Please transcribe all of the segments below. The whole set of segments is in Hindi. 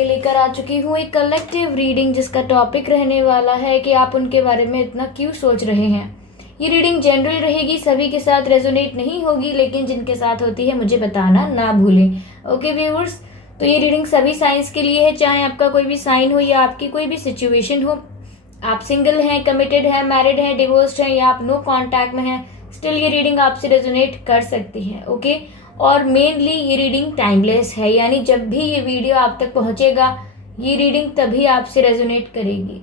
लिए लेकर आ चुकी हूँ एक कलेक्टिव रीडिंग, जिसका टॉपिक रहने वाला है कि आप उनके बारे में इतना क्यों सोच रहे हैं। ये रीडिंग जनरल रहेगी, सभी के साथ रेजोनेट नहीं होगी, लेकिन जिनके साथ होती है मुझे बताना ना भूलें। ओके व्यूअर्स, तो ये रीडिंग सभी साइंस के लिए है, चाहे आपका कोई भी साइन हो या आपकी कोई भी सिचुएशन हो। आप सिंगल हैं, कमिटेड हैं, मैरिड हैं, डिवोर्स्ड हैं या आप नो कॉन्टैक्ट में हैं, स्टिल ये रीडिंग आपसे रेजोनेट कर सकती है। ओके, और मेनली ये रीडिंग टाइमलेस है, यानी जब भी ये वीडियो आप तक पहुंचेगा ये रीडिंग तभी आपसे रेजोनेट करेगी।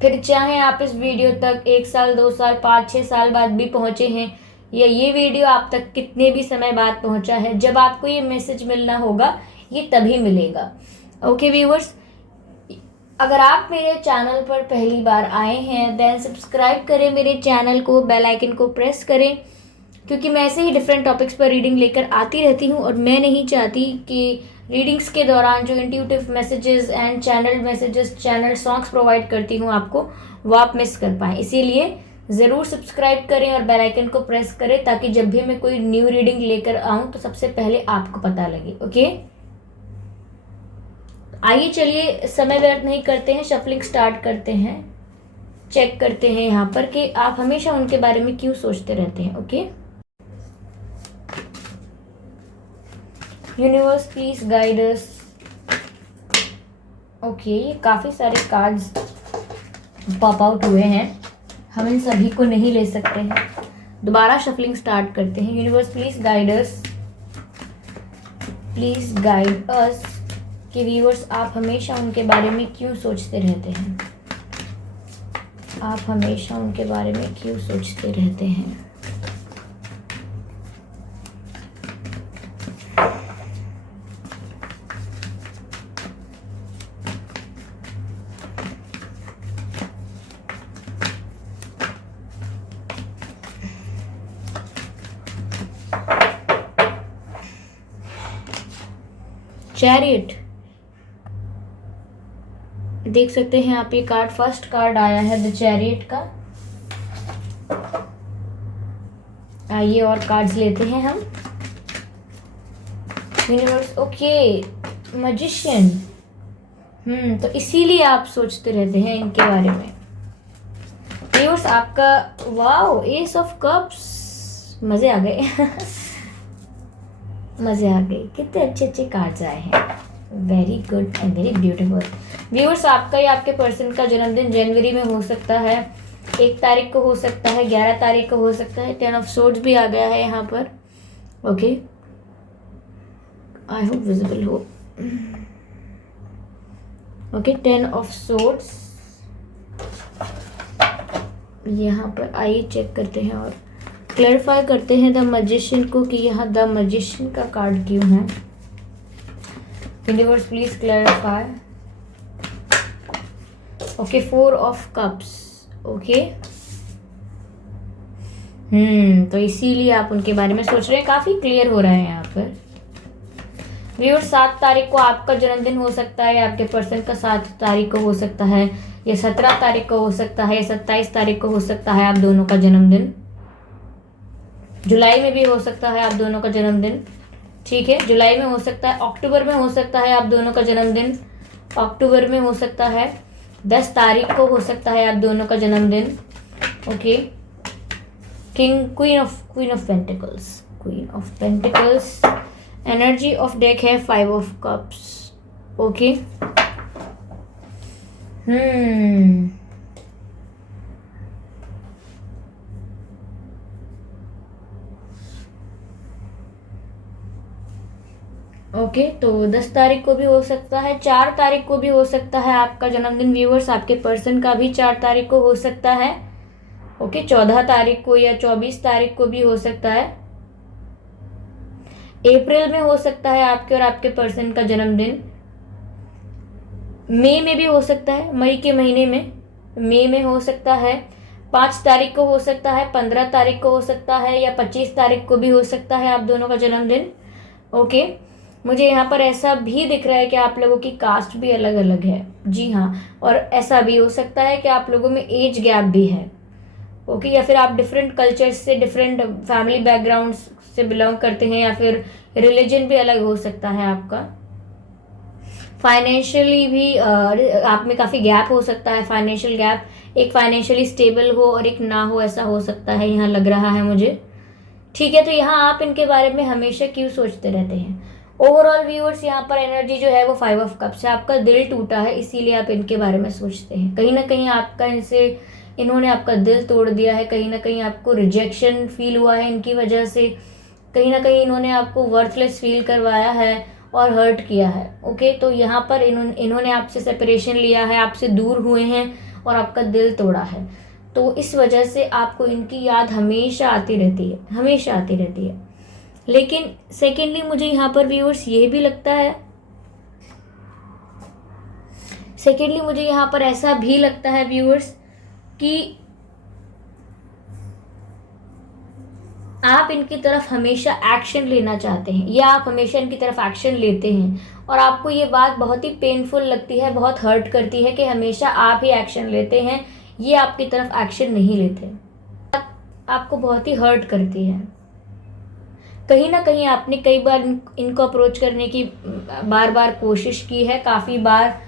फिर चाहे आप इस वीडियो तक 1 साल, 2 साल, 5-6 साल बाद भी पहुंचे हैं, या ये वीडियो आप तक कितने भी समय बाद पहुंचा है, जब आपको ये मैसेज मिलना होगा ये तभी मिलेगा। ओके व्यूअर्स, अगर आप मेरे चैनल पर पहली बार आए हैं देन सब्सक्राइब करें मेरे चैनल को, बेल आइकन को प्रेस करें, क्योंकि मैं ऐसे ही डिफरेंट टॉपिक्स पर रीडिंग लेकर आती रहती हूँ और मैं नहीं चाहती कि रीडिंग्स के दौरान जो intuitive messages and channel messages, channel songs provide करती हूँ आपको, वो आप मिस कर पाएँ। इसीलिए ज़रूर सब्सक्राइब करें और बेल आइकन को प्रेस करें, ताकि जब भी मैं कोई न्यू रीडिंग लेकर आऊँ तो सबसे पहले आपको पता लगे। ओके, आइए चलिए समय व्यर्थ नहीं करते हैं, शफलिंग स्टार्ट करते हैं। चेक करते हैं यहाँ पर कि आप हमेशा उनके बारे में क्यों सोचते रहते हैं। Okay, universe please guide us. Okay, ये काफ़ी सारे कार्ड्स पॉप आउट हुए हैं, हम इन सभी को नहीं ले सकते हैं। दोबारा शफलिंग स्टार्ट करते हैं। Universe please guide us, please guide अस कि व्यूअर्स आप हमेशा उनके बारे में क्यों सोचते रहते हैं, आप हमेशा उनके बारे में क्यों सोचते रहते हैं। चैरियट देख सकते हैं आप, ये कार्ड फर्स्ट कार्ड आया है द चैरियट का। आइए और कार्ड्स लेते हैं हम। यूनिवर्स, ओके, मैजिशियन, तो इसीलिए आप सोचते रहते हैं इनके बारे में। व्यूअर्स आपका, वाओ, एस ऑफ कप्स, मजे आ गए मजे आ गए, कितने अच्छे अच्छे कार्ड्स आए हैं। Very good and very beautiful. Viewers आपका या आपके पर्सन का जन्मदिन जनवरी में हो सकता है, 1 तारीख को हो सकता है, 11 तारीख को हो सकता है। 10 ऑफ सोर्ड्स भी आ गया है यहाँ पर। ओके, आई होप विजिबल हो। ओके, 10 ऑफ सोर्ड्स यहाँ पर। आइए चेक करते हैं और क्लैरिफाई करते हैं द मैजिशियन को कि यहाँ द मैजिशियन का कार्ड क्यों है। Universe please clarify. Okay, 4 of cups. Okay, तो इसीलिए आप उनके बारे में सोच रहे हैं, काफी क्लियर हो रहा है यहाँ पर। व्यूअर्स 7 तारीख को आपका जन्मदिन हो सकता है, आपके पर्सन का 7 तारीख को हो सकता है, या 17 तारीख को हो सकता है, 27 तारीख को हो सकता है आप दोनों का जन्मदिन। जुलाई में भी हो सकता है आप दोनों का जन्मदिन, ठीक है, जुलाई में हो सकता है, अक्टूबर में हो सकता है आप दोनों का जन्मदिन, अक्टूबर में हो सकता है, 10 तारीख को हो सकता है आप दोनों का जन्मदिन। Okay, queen of pentacles, queen of pentacles, energy of deck है 5 ऑफ कप्स। ओके, ओके, तो 10 तारीख को भी हो सकता है, 4 तारीख को भी हो सकता है आपका जन्मदिन। व्यूअर्स आपके पर्सन का भी 4 तारीख को हो सकता है। ओके, 14 तारीख को या 24 तारीख को भी हो सकता है। अप्रैल में हो सकता है आपके और आपके पर्सन का जन्मदिन। मई में भी हो सकता है, मई के महीने में, मई में हो सकता है। 5 तारीख को हो सकता है, 15 तारीख को हो सकता है, या 25 तारीख को भी हो सकता है आप दोनों का जन्मदिन। ओके, मुझे यहाँ पर ऐसा भी दिख रहा है कि आप लोगों की कास्ट भी अलग अलग है। जी हाँ, और ऐसा भी हो सकता है कि आप लोगों में एज गैप भी है। ओके, या फिर आप डिफरेंट कल्चर से, डिफरेंट फैमिली बैकग्राउंड से बिलोंग करते हैं, या फिर रिलीजन भी अलग हो सकता है आपका। फाइनेंशियली भी आप में काफ़ी गैप हो सकता है, फाइनेंशियल गैप, एक फाइनेंशियली स्टेबल हो और एक ना हो, ऐसा हो सकता है, यहाँ लग रहा है मुझे। ठीक है, तो यहाँ आप इनके बारे में हमेशा क्यों सोचते रहते हैं? ओवरऑल व्यूअर्स, यहाँ पर एनर्जी जो है वो 5 ऑफ कप्स है। आपका दिल टूटा है, इसीलिए आप इनके बारे में सोचते हैं। कहीं ना कहीं आपका इनसे, इन्होंने आपका दिल तोड़ दिया है, कहीं ना कहीं आपको रिजेक्शन फील हुआ है इनकी वजह से, कहीं ना कहीं इन्होंने आपको वर्थलेस फील करवाया है और हर्ट किया है। ओके, तो यहाँ पर इन्होंने आपसे सेपरेशन लिया है, आपसे दूर हुए हैं और आपका दिल तोड़ा है। तो इस वजह से आपको इनकी याद हमेशा आती रहती है, हमेशा आती रहती है। लेकिन सेकेंडली मुझे यहाँ पर व्यूअर्स ये भी लगता है, सेकेंडली मुझे यहाँ पर ऐसा भी लगता है व्यूअर्स कि आप इनकी तरफ हमेशा एक्शन लेना चाहते हैं, या आप हमेशा इनकी तरफ एक्शन लेते हैं और आपको ये बात बहुत ही पेनफुल लगती है, बहुत हर्ट करती है कि हमेशा आप ही एक्शन लेते हैं, ये आपकी तरफ एक्शन नहीं लेते। आपको बहुत ही हर्ट करती है। कहीं ना कहीं आपने कई बार इनको अप्रोच करने की बार बार कोशिश की है, काफ़ी बार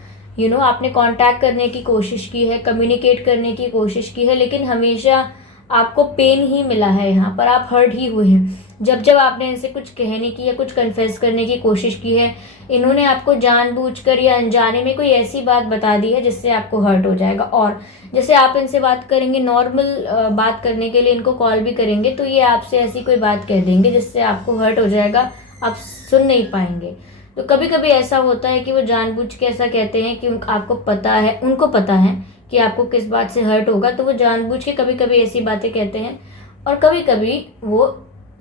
आपने कांटेक्ट करने की कोशिश की है, कम्युनिकेट करने की कोशिश की है, लेकिन हमेशा आपको पेन ही मिला है। यहाँ पर आप हर्ट ही हुए हैं। जब जब आपने इनसे कुछ कहने की या कुछ कन्फेस करने की कोशिश की है, इन्होंने आपको जानबूझकर या अनजाने में कोई ऐसी बात बता दी है जिससे आपको हर्ट हो जाएगा। और जैसे आप इनसे बात करेंगे, नॉर्मल बात करने के लिए इनको कॉल भी करेंगे, तो ये आपसे ऐसी कोई बात कह देंगे जिससे आपको हर्ट हो जाएगा, आप सुन नहीं पाएंगे। तो कभी कभी ऐसा होता है कि वो जानबूझ के ऐसा कहते हैं कि आपको पता है, उनको पता है कि आपको किस बात से हर्ट होगा, तो वो जानबूझ के कभी कभी ऐसी बातें कहते हैं। और कभी कभी वो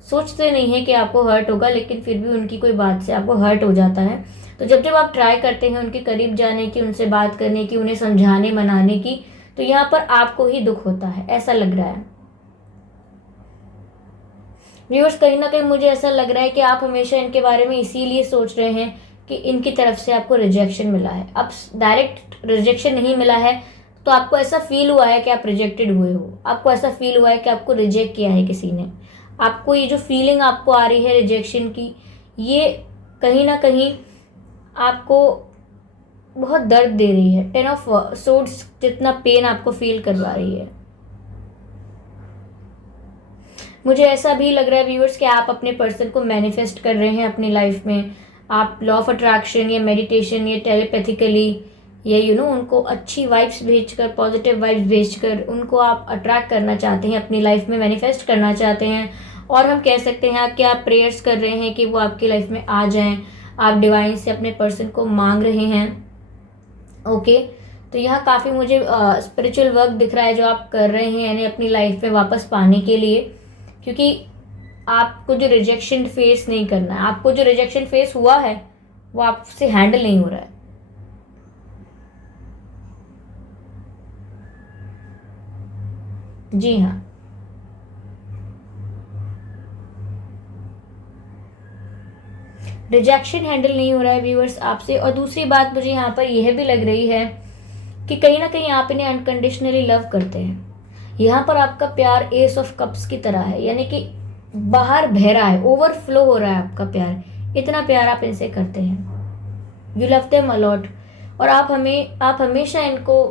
सोचते नहीं हैं कि आपको हर्ट होगा, लेकिन फिर भी उनकी कोई बात से आपको हर्ट हो जाता है। तो जब जब आप ट्राई करते हैं उनके करीब जाने की, उनसे बात करने की, उन्हें समझाने मनाने की, तो यहाँ पर आपको ही दुख होता है, ऐसा लग रहा है व्यूअर्स। कहीं ना कहीं मुझे ऐसा लग रहा है कि आप हमेशा इनके बारे में इसीलिए सोच रहे हैं कि इनकी तरफ से आपको रिजेक्शन मिला है। अब डायरेक्ट रिजेक्शन नहीं मिला है, तो आपको ऐसा फील हुआ है कि आप रिजेक्टेड हुए हो, आपको ऐसा फील हुआ है कि आपको रिजेक्ट किया है किसी ने। आपको ये जो फीलिंग आपको आ रही है रिजेक्शन की, ये कहीं ना कहीं आपको बहुत दर्द दे रही है। 10 ऑफ सोर्ड्स जितना पेन आपको फील करवा रही है। मुझे ऐसा भी लग रहा है व्यूअर्स कि आप अपने पर्सन को मैनिफेस्ट कर रहे हैं अपनी लाइफ में। आप लॉ ऑफ अट्रैक्शन या मेडिटेशन या टेलीपैथिकली या उनको अच्छी वाइब्स भेजकर, पॉजिटिव वाइब्स भेजकर उनको आप अट्रैक्ट करना चाहते हैं, अपनी लाइफ में मैनिफेस्ट करना चाहते हैं। और हम कह सकते हैं कि आप प्रेयर्स कर रहे हैं कि वो आपकी लाइफ में आ जाएं, आप डिवाइन से अपने पर्सन को मांग रहे हैं। ओके, तो यहाँ काफ़ी मुझे स्पिरिचुअल वर्क दिख रहा है जो आप कर रहे हैं, यानी अपनी लाइफ में वापस पाने के लिए, क्योंकि आपको जो रिजेक्शन फेस नहीं करना है, आपको जो रिजेक्शन फेस हुआ है वो आपसे हैंडल नहीं हो रहा है। जी हाँ, रिजेक्शन हैंडल नहीं हो रहा है व्यूअर्स आपसे। और दूसरी बात मुझे यहाँ पर यह भी लग रही है कि कहीं ना कहीं आप इन्हें अनकंडीशनली लव करते हैं। यहाँ पर आपका प्यार एस ऑफ कप्स की तरह है, यानी कि बाहर बह रहा है, ओवरफ्लो हो रहा है आपका प्यार, इतना प्यार आप इनसे करते हैं। You love them allot. और आप हमेशा इनको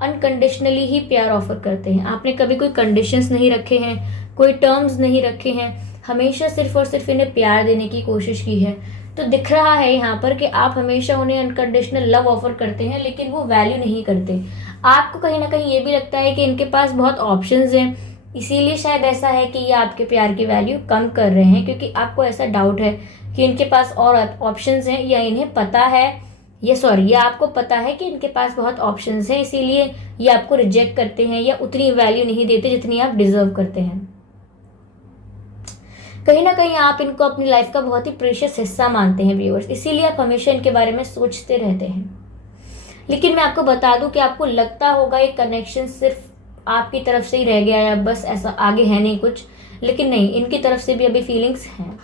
अनकंडीशनली ही प्यार ऑफर करते हैं। आपने कभी कोई कंडीशंस नहीं रखे हैं, कोई टर्म्स नहीं रखे हैं, हमेशा सिर्फ और सिर्फ इन्हें प्यार देने की कोशिश की है। तो दिख रहा है यहाँ पर कि आप हमेशा उन्हें अनकंडीशनल लव ऑफर करते हैं, लेकिन वो वैल्यू नहीं करते। आपको कहीं ना कहीं ये भी लगता है कि इनके पास बहुत ऑप्शंस हैं, इसीलिए शायद ऐसा है कि ये आपके प्यार की वैल्यू कम कर रहे हैं, क्योंकि आपको ऐसा डाउट है कि इनके पास और ऑप्शंस हैं, या इन्हें पता है, या आपको पता है कि इनके पास बहुत ऑप्शंस हैं, इसीलिए ये आपको रिजेक्ट करते हैं या उतनी वैल्यू नहीं देते जितनी आप डिजर्व करते हैं। कहीं ना कहीं आप इनको अपनी लाइफ का बहुत ही प्रीशियस हिस्सा मानते हैं व्यूअर्स, इसीलिए आप हमेशा इनके बारे में सोचते रहते हैं। लेकिन मैं आपको बता दूं कि आपको लगता होगा ये कनेक्शन सिर्फ आपकी तरफ से ही रह गया या बस ऐसा आगे है नहीं कुछ, लेकिन नहीं, इनकी तरफ से भी अभी फीलिंग्स हैं,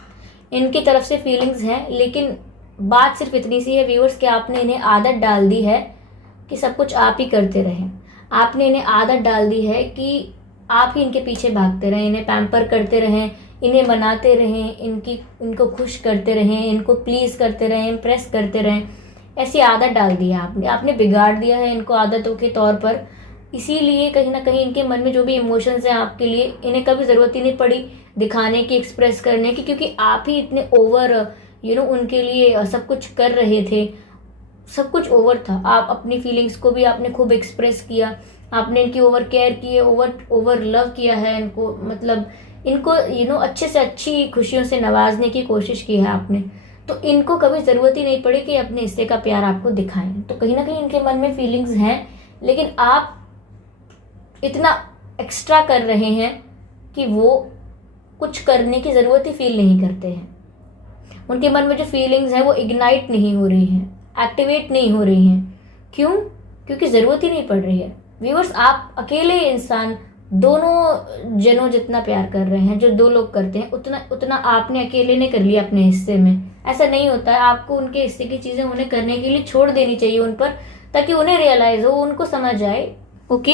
इनकी तरफ से फीलिंग्स हैं। लेकिन बात सिर्फ इतनी सी है व्यूअर्स कि आपने इन्हें आदत डाल दी है कि सब कुछ आप ही करते रहें। आपने इन्हें आदत डाल दी है कि आप ही इनके पीछे भागते रहें, इन्हें पैम्पर करते रहें, इन्हें बनाते रहें, इनको खुश करते रहें, इनको प्लीज़ करते रहें, इम्प्रेस करते रहें। ऐसी आदत डाल दी है आपने, आपने बिगाड़ दिया है इनको आदतों के तौर पर। इसीलिए कहीं ना कहीं इनके मन में जो भी इमोशंस हैं आपके लिए, इन्हें कभी ज़रूरत ही नहीं पड़ी दिखाने की, एक्सप्रेस करने की, क्योंकि आप ही इतने ओवर उनके लिए सब कुछ कर रहे थे। सब कुछ ओवर था। आप अपनी फीलिंग्स को भी आपने खूब एक्सप्रेस किया, आपने इनकी ओवर केयर की है, ओवर ओवर लव किया है इनको, मतलब इनको अच्छे से अच्छी खुशियों से नवाजने की कोशिश की है आपने। तो इनको कभी ज़रूरत ही नहीं पड़ी कि अपने हिस्से का प्यार आपको दिखाएं। तो कहीं ना कहीं इनके मन में फीलिंग्स हैं, लेकिन आप इतना एक्स्ट्रा कर रहे हैं कि वो कुछ करने की ज़रूरत ही फील नहीं करते हैं। उनके मन में जो फीलिंग्स हैं वो इग्नाइट नहीं हो रही हैं, एक्टिवेट नहीं हो रही हैं। क्यों? क्योंकि ज़रूरत ही नहीं पड़ रही है। व्यूअर्स, आप अकेले इंसान दोनों जनों जितना प्यार कर रहे हैं, जो दो लोग करते हैं, उतना उतना आपने अकेले ने कर लिया अपने हिस्से में। ऐसा नहीं होता है। आपको उनके हिस्से की चीज़ें उन्हें करने के लिए छोड़ देनी चाहिए उन पर, ताकि उन्हें रियलाइज़ हो, उनको समझ आए। ओके,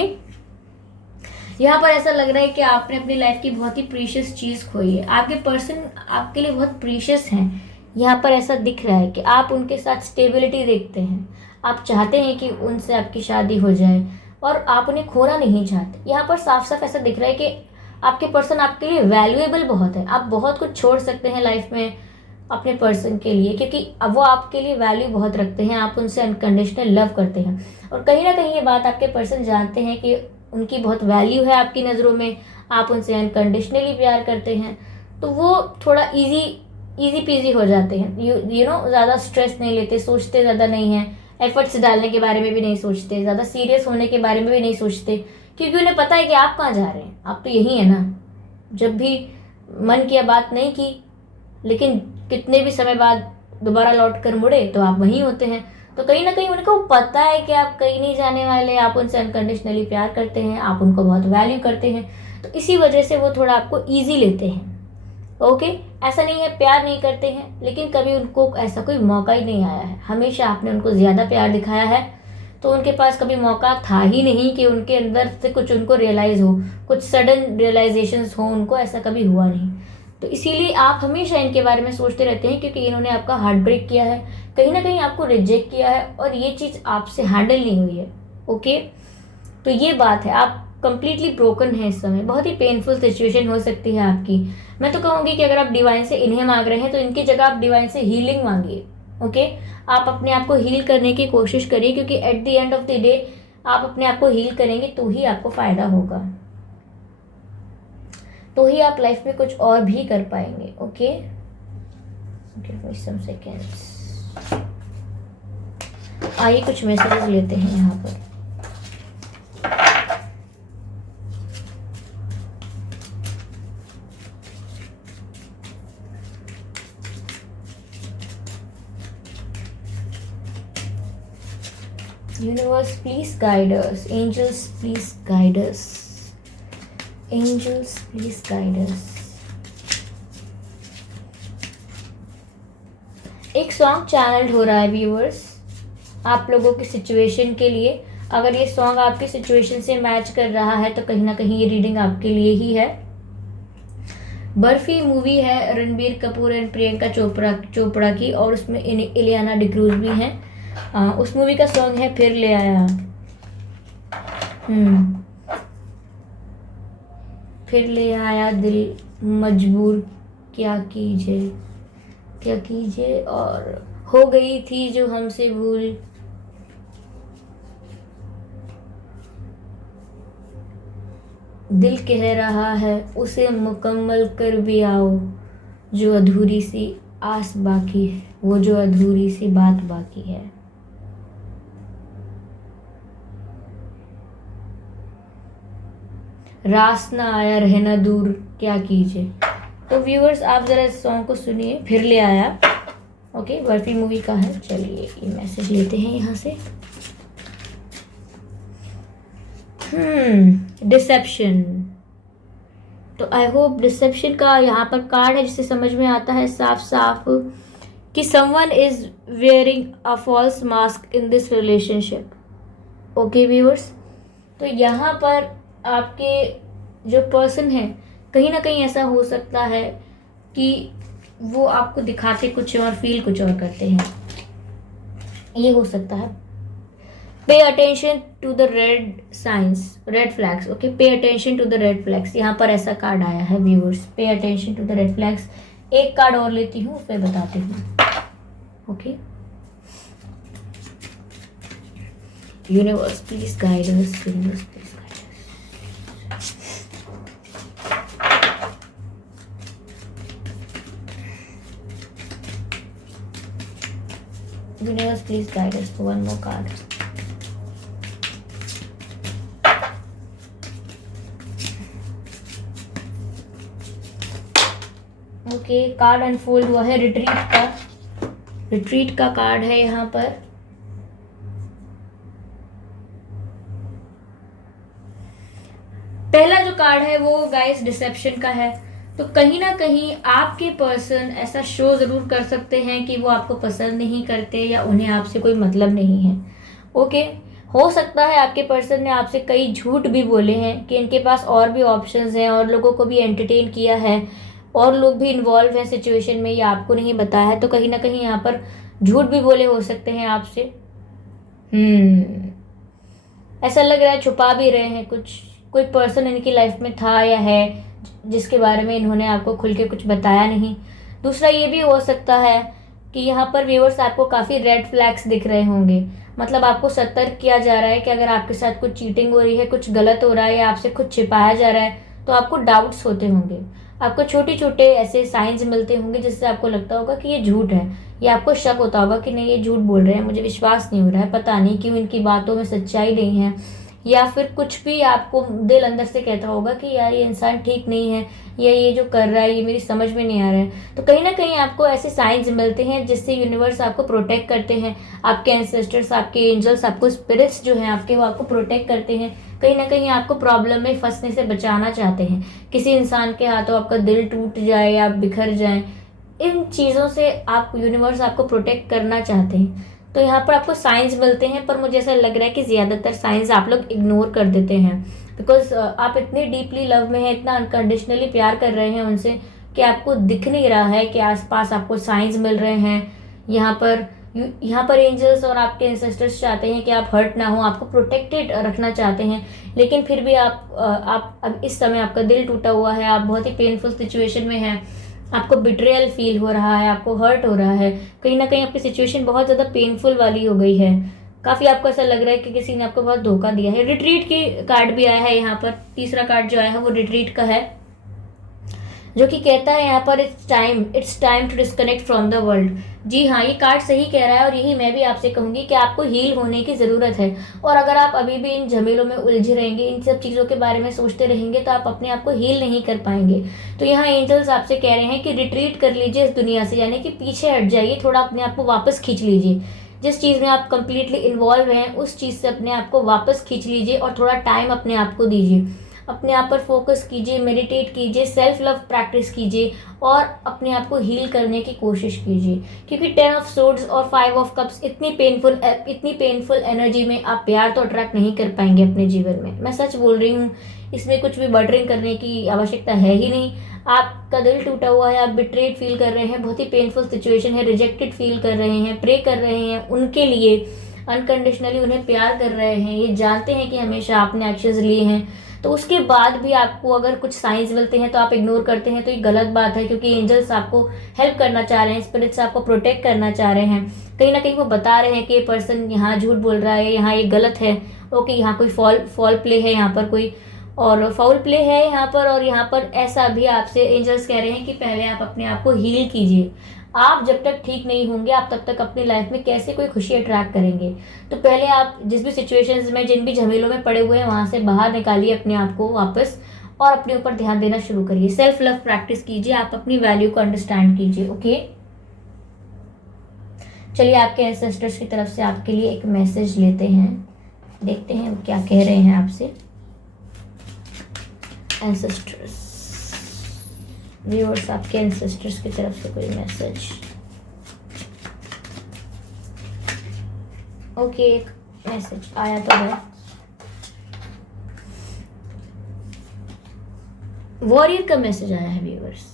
यहाँ पर ऐसा लग रहा है कि आपने अपनी लाइफ की बहुत ही प्रीशियस चीज़ खोई है। आपके पर्सन आपके लिए बहुत प्रीशियस हैं। यहाँ पर ऐसा दिख रहा है कि आप उनके साथ स्टेबिलिटी देखते हैं, आप चाहते हैं कि उनसे आपकी शादी हो जाए और आप उन्हें खोना नहीं चाहते। यहाँ पर साफ साफ ऐसा दिख रहा है कि आपके पर्सन आपके लिए वैल्यूएबल बहुत है। आप बहुत कुछ छोड़ सकते हैं लाइफ में अपने पर्सन के लिए, क्योंकि अब वो आपके लिए वैल्यू बहुत रखते हैं, आप उनसे अनकंडीशनल लव करते हैं। और कहीं ना कहीं ये बात आपके पर्सन जानते हैं कि उनकी बहुत वैल्यू है आपकी नज़रों में, आप उनसे अनकंडीशनली प्यार करते हैं। तो वो थोड़ा इजी पीजी हो जाते हैं, ज़्यादा स्ट्रेस नहीं लेते, सोचते ज़्यादा नहीं हैं, एफर्ट्स डालने के बारे में भी नहीं सोचते, ज़्यादा सीरियस होने के बारे में भी नहीं सोचते, क्योंकि उन्हें पता है कि आप कहाँ जा रहे हैं। आप तो यही है ना। जब भी मन किया बात नहीं की, लेकिन कितने भी समय बाद दोबारा लौट कर मुड़े तो आप वहीं होते हैं। तो कहीं ना कहीं उनको पता है कि आप कहीं नहीं जाने वाले, आप उनसे अनकंडीशनली प्यार करते हैं, आप उनको बहुत वैल्यू करते हैं। तो इसी वजह से वो थोड़ा आपको ईजी लेते हैं। ओके, ऐसा नहीं है प्यार नहीं करते हैं, लेकिन कभी उनको ऐसा कोई मौका ही नहीं आया है। हमेशा आपने उनको ज़्यादा प्यार दिखाया है, तो उनके पास कभी मौका था ही नहीं कि उनके अंदर से कुछ उनको रियलाइज़ हो, कुछ सडन रियलाइजेशंस हो उनको, ऐसा कभी हुआ नहीं। तो इसीलिए आप हमेशा इनके बारे में सोचते रहते हैं, क्योंकि इन्होंने आपका हार्ट ब्रेक किया है, कहीं ना कहीं आपको रिजेक्ट किया है, और ये चीज़ आपसे हैंडल नहीं हुई है। ओके, तो ये बात है, आप कंप्लीटली ब्रोकन है इस समय। बहुत ही पेनफुल सिचुएशन हो सकती है आपकी। मैं तो कहूँगी कि अगर आप डिवाइन से इन्हें मांग रहे हैं, तो इनकी जगह आप डिवाइन से हीलिंग मांगिए। ओके, आप अपने आप को हील करने की कोशिश करिए, क्योंकि at the end of the day आप अपने आप को हील करेंगे तो ही आपको फ़ायदा होगा, तो ही आप लाइफ में कुछ और भी कर पाएंगे। Okay, some seconds. आइए कुछ मैसेजेस लेते हैं यहाँ पर। Universe, please guide us. Angels, please guide us. Angels, please guide us. एक सॉन्ग चैनल्ड हो रहा है व्यूअर्स आप लोगों की सिचुएशन के लिए। अगर ये सॉन्ग आपकी सिचुएशन से मैच कर रहा है तो कहीं ना कहीं ये रीडिंग आपके लिए ही है। बर्फी मूवी है रणबीर कपूर एंड प्रियंका चोपड़ा की, और उसमें इलियाना डिक्रूज भी हैं। उस मूवी का सॉन्ग है फिर ले आया। फिर ले आया दिल मजबूर, क्या कीजिए और हो गई थी जो हमसे भूल। दिल कह रहा है उसे मुकम्मल कर भी आओ, जो अधूरी सी आस बाकी है, वो जो अधूरी सी बात बाकी है। रास ना आया रहना दूर, क्या कीजिए। तो व्यूअर्स आप जरा इस सॉन्ग को सुनिए, फिर ले आया। ओके, बर्फी मूवी का है। चलिए ये मैसेज लेते हैं यहाँ से। डिसेप्शन। तो आई होप डिसेप्शन का यहाँ पर कार्ड है, जिससे समझ में आता है साफ साफ कि someone is wearing a false mask in this relationship. Okay viewers, तो यहाँ पर आपके जो पर्सन है, कहीं ना कहीं ऐसा हो सकता है कि वो आपको दिखाते कुछ और फील कुछ और करते हैं। ये हो सकता है। Pay attention to the red signs, red flags. Okay, pay attention to the red flags, यहाँ पर ऐसा कार्ड आया है viewers, pay attention to the red flags. एक कार्ड और लेती हूँ फिर बताती हूँ। Okay, universe please guide us, universe please guide us. Universe please guide us for one more card. Okay, card unfold हुआ है रिट्रीट का, रिट्रीट का कार्ड है यहाँ पर। पहला जो कार्ड है वो गाइस डिसेप्शन का है। तो कहीं ना कहीं आपके पर्सन ऐसा शो जरूर कर सकते हैं कि वो आपको पसंद नहीं करते या उन्हें आपसे कोई मतलब नहीं है। ओके, हो सकता है आपके पर्सन ने आपसे कई झूठ भी बोले हैं कि इनके पास और भी ऑप्शंस हैं और लोगों को भी एंटरटेन किया है और लोग भी इन्वॉल्व हैं सिचुएशन में, या आपको नहीं बताया है। तो कहीं ना कहीं यहाँ पर झूठ भी बोले हो सकते हैं आपसे। ऐसा लग रहा है छुपा भी रहे हैं कुछ, कोई पर्सन इनकी लाइफ में था या है जिसके बारे में इन्होंने आपको खुल के कुछ बताया नहीं। दूसरा ये भी हो सकता है कि यहाँ पर व्यूअर्स आपको काफ़ी रेड फ्लैग्स दिख रहे होंगे, मतलब आपको सतर्क किया जा रहा है कि अगर आपके साथ कुछ चीटिंग हो रही है, कुछ गलत हो रहा है या आपसे कुछ छिपाया जा रहा है, तो आपको डाउट्स होते होंगे, आपको छोटे छोटे ऐसे साइंस मिलते होंगे जिससे आपको लगता होगा कि ये झूठ है, या आपको शक होता होगा कि नहीं ये झूठ बोल रहे हैं, मुझे विश्वास नहीं हो रहा है, पता नहीं क्यों इनकी बातों में सच्चाई नहीं है, या फिर कुछ भी आपको दिल अंदर से कहता होगा कि यार ये इंसान ठीक नहीं है, या ये जो कर रहा है ये मेरी समझ में नहीं आ रहा है। तो कहीं ना कहीं आपको ऐसे साइंस मिलते हैं जिससे यूनिवर्स आपको प्रोटेक्ट करते हैं, आपके एंसेस्टर्स, आपके एंजल्स, आपको स्पिरिट्स जो हैं आपके, वो आपको प्रोटेक्ट करते हैं, कहीं ना कहीं आपको प्रॉब्लम में फंसने से बचाना चाहते हैं। किसी इंसान के हाथों आपका दिल टूट जाए या बिखर जाए, इन चीज़ों से आप यूनिवर्स आपको प्रोटेक्ट करना चाहते हैं। तो यहाँ पर आपको साइंस मिलते हैं, पर मुझे ऐसा लग रहा है कि ज़्यादातर साइंस आप लोग इग्नोर कर देते हैं, बिकॉज आप इतने डीपली लव में हैं, इतना अनकंडीशनली प्यार कर रहे हैं उनसे कि आपको दिख नहीं रहा है कि आसपास आपको साइंस मिल रहे हैं। यहाँ पर एंजल्स और आपके एंसेस्टर्स चाहते हैं कि आप हर्ट ना हो, आपको प्रोटेक्टेड रखना चाहते हैं, लेकिन फिर भी आप अब इस समय आपका दिल टूटा हुआ है, आप बहुत ही पेनफुल सिचुएशन में हैं, आपको बिट्रेयल फील हो रहा है, आपको हर्ट हो रहा है, कहीं ना कहीं आपकी सिचुएशन बहुत ज़्यादा पेनफुल वाली हो गई है, काफ़ी आपको ऐसा लग रहा है कि किसी ने आपको बहुत धोखा दिया है। रिट्रीट की कार्ड भी आया है यहाँ पर, तीसरा कार्ड जो आया है वो रिट्रीट का है, जो कि कहता है यहाँ पर it's time to disconnect from the world. जी हाँ, ये कार्ड सही कह रहा है और यही मैं भी आपसे कहूंगी कि आपको हील होने की ज़रूरत है। और अगर आप अभी भी इन झमेलों में उलझे रहेंगे, इन सब चीज़ों के बारे में सोचते रहेंगे, तो आप अपने आप को हील नहीं कर पाएंगे। तो यहाँ एंजल्स आपसे कह रहे हैं कि रिट्रीट कर लीजिए इस दुनिया से, यानी कि पीछे हट जाइए, थोड़ा अपने आप को वापस खींच लीजिए। जिस चीज़ में आप कंप्लीटली इन्वॉल्व हैं उस चीज़ से अपने आप को वापस खींच लीजिए और थोड़ा टाइम अपने आप को दीजिए, अपने आप पर फोकस कीजिए, मेडिटेट कीजिए, सेल्फ लव प्रैक्टिस कीजिए और अपने आप को हील करने की कोशिश कीजिए। क्योंकि 10 ऑफ सोर्ड्स और 5 ऑफ कप्स इतनी पेनफुल एनर्जी में आप प्यार तो अट्रैक्ट नहीं कर पाएंगे अपने जीवन में। मैं सच बोल रही हूँ, इसमें कुछ भी बटरिंग करने की आवश्यकता है ही नहीं। आपका दिल टूटा हुआ है, आप बिट्रेड फील कर रहे हैं, बहुत ही पेनफुल सिचुएशन है, रिजेक्टेड फील कर रहे हैं, प्रे कर रहे हैं उनके लिए, अनकंडीशनली उन्हें प्यार कर रहे हैं, ये जानते हैं कि हमेशा आपने एक्शंस लिए हैं, तो उसके बाद भी आपको अगर कुछ साइंस मिलते हैं तो आप इग्नोर करते हैं, तो ये गलत बात है। क्योंकि एंजल्स आपको हेल्प करना चाह रहे हैं, स्पिरिट्स आपको प्रोटेक्ट करना चाह रहे हैं, कहीं ना कहीं वो बता रहे हैं कि ये पर्सन यहाँ झूठ बोल रहा है, यहाँ ये गलत है, ओके यहाँ कोई फॉल प्ले है, यहाँ पर कोई और फाउल प्ले है यहाँ पर, और यहाँ पर ऐसा भी आपसे एंजल्स कह रहे हैं कि पहले आप अपने आप को हील कीजिए। आप जब तक ठीक नहीं होंगे, आप तब तक अपनी लाइफ में कैसे कोई खुशी अट्रैक्ट करेंगे। तो पहले आप जिस भी सिचुएशंस में, जिन भी झमेलों में पड़े हुए हैं, वहां से बाहर निकालिए अपने आप को वापस और अपने ऊपर ध्यान देना शुरू करिए, सेल्फ लव प्रैक्टिस कीजिए, आप अपनी वैल्यू को अंडरस्टैंड कीजिए। ओके, चलिए आपके एंसेस्टर्स की तरफ से आपके लिए एक मैसेज लेते हैं, देखते हैं वो क्या कह रहे हैं आपसे। एंसेस्टर्स, व्यूअर्स, आपके एंसेस्टर्स की तरफ से कोई मैसेज। ओके, एक मैसेज आया तो है, वॉरियर का मैसेज आया है व्यूअर्स।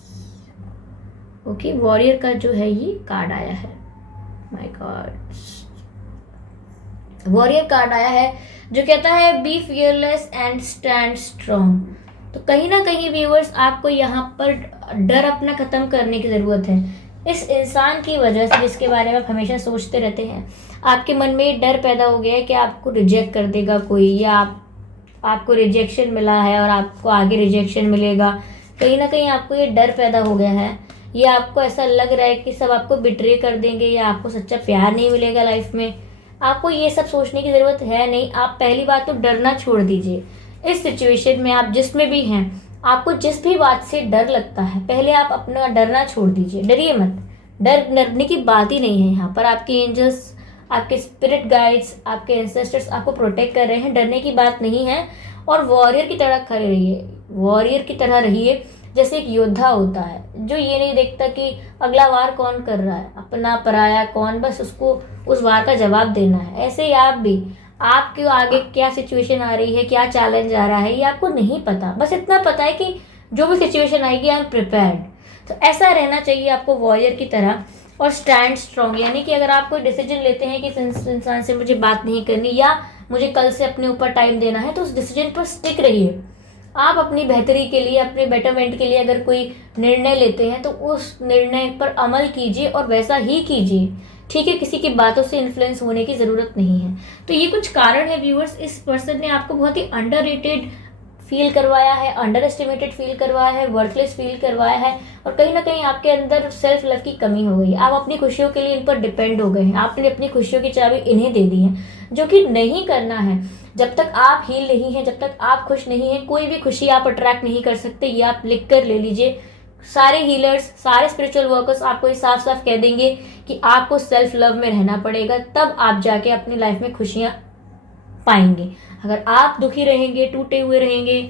ओके, वॉरियर का जो है ये कार्ड आया है। माय गॉड, वॉरियर कार्ड आया है जो कहता है be fearless and stand strong. तो कहीं ना कहीं व्यूअर्स आपको यहाँ पर डर अपना खत्म करने की ज़रूरत है। इस इंसान की वजह से जिसके बारे में आप हमेशा सोचते रहते हैं, आपके मन में ये डर पैदा हो गया है कि आपको रिजेक्ट कर देगा कोई, या आपको रिजेक्शन मिला है और आपको आगे रिजेक्शन मिलेगा। कहीं ना कहीं आपको ये डर पैदा हो गया है, या आपको ऐसा लग रहा है कि सब आपको बिट्रे कर देंगे या आपको सच्चा प्यार नहीं मिलेगा लाइफ में। आपको ये सब सोचने की ज़रूरत है नहीं। आप पहली बात तो डरना छोड़ दीजिए। इस सिचुएशन में आप जिसमें भी हैं, आपको जिस भी बात से डर लगता है, पहले आप अपना डरना छोड़ दीजिए। डरिए मत। डरने की बात ही नहीं है। यहाँ पर आपके एंजल्स, आपके स्पिरिट गाइड्स, आपके एंसेस्टर्स आपको प्रोटेक्ट कर रहे हैं। डरने की बात नहीं है। और वॉरियर की तरह खड़े रहिए, वॉरियर की तरह रहिए, जैसे एक योद्धा होता है जो ये नहीं देखता कि अगला वार कौन कर रहा है, अपना पराया कौन, बस उसको उस वार का जवाब देना है। ऐसे ही आप भी, आपके आगे क्या सिचुएशन आ रही है, क्या चैलेंज आ रहा है, ये आपको नहीं पता। बस इतना पता है कि जो भी सिचुएशन आएगी आई एम प्रिपेयर्ड। तो ऐसा रहना चाहिए आपको वॉरियर की तरह। और स्टैंड स्ट्रॉन्ग, यानी कि अगर आप कोई डिसीजन लेते हैं कि इस इंसान से मुझे बात नहीं करनी या मुझे कल से अपने ऊपर टाइम देना है, तो उस डिसीजन पर स्टिक रहिए। आप अपनी बेहतरी के लिए, अपने बेटरमेंट के लिए अगर कोई निर्णय लेते हैं तो उस निर्णय पर अमल कीजिए और वैसा ही कीजिए। ठीक है, किसी की बातों से इन्फ्लुएंस होने की ज़रूरत नहीं है। तो ये कुछ कारण है व्यूअर्स। इस पर्सन ने आपको बहुत ही अंडररेटेड फील करवाया है, अंडर एस्टिमेटेड फील करवाया है, वर्थलेस फील करवाया है, और कहीं ना कहीं आपके अंदर सेल्फ लव की कमी हो गई। आप अपनी खुशियों के लिए इन पर डिपेंड हो गए हैं। आपने अपनी खुशियों की चाबी इन्हें दे दी है, जो कि नहीं करना है। जब तक आप हील नहीं हैं, जब तक आप खुश नहीं हैं, कोई भी खुशी आप अट्रैक्ट नहीं कर सकते। ये आप लिख कर ले लीजिए। सारे हीलर्स, सारे स्पिरिचुअल वर्कर्स आपको ये साफ साफ कह देंगे कि आपको सेल्फ लव में रहना पड़ेगा, तब आप जाके अपनी लाइफ में खुशियाँ पाएंगे। अगर आप दुखी रहेंगे, टूटे हुए रहेंगे,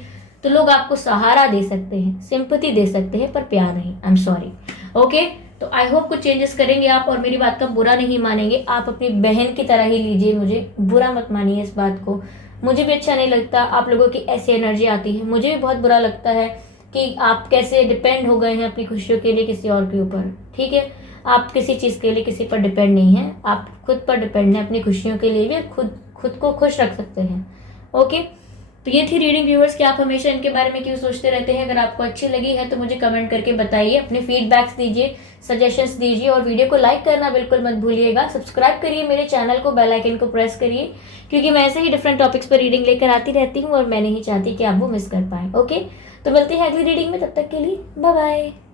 तो लोग आपको सहारा दे सकते हैं, सिंपैथी दे सकते हैं, पर प्यार नहीं। I am sorry. ओके, तो आई होप कुछ चेंजेस करेंगे आप और मेरी बात का बुरा नहीं मानेंगे। आप अपनी बहन की तरह ही लीजिए, मुझे बुरा मत मानिए इस बात को। मुझे भी अच्छा नहीं लगता आप लोगों की ऐसी एनर्जी आती है। मुझे भी बहुत बुरा लगता है कि आप कैसे डिपेंड हो गए हैं अपनी खुशियों के लिए किसी और के ऊपर। ठीक है, आप किसी चीज़ के लिए किसी पर डिपेंड नहीं हैं, आप खुद पर डिपेंड हैं। अपनी खुशियों के लिए भी खुद को खुश रख सकते हैं। ओके, तो ये थी रीडिंग व्यूअर्स कि आप हमेशा इनके बारे में क्यों सोचते रहते हैं। अगर आपको अच्छी लगी है तो मुझे कमेंट करके बताइए, अपने फीडबैक्स दीजिए, सजेशंस दीजिए, और वीडियो को लाइक करना बिल्कुल मत भूलिएगा। सब्सक्राइब करिए मेरे चैनल को, बेल आइकन को प्रेस करिए, क्योंकि मैं ऐसे ही डिफरेंट टॉपिक्स पर रीडिंग लेकर आती रहती हूँ और मैं नहीं चाहती कि आप वो मिस कर पाएँ। ओके, तो मिलते हैं अगली रीडिंग में। तब तक के लिए बाय बाय।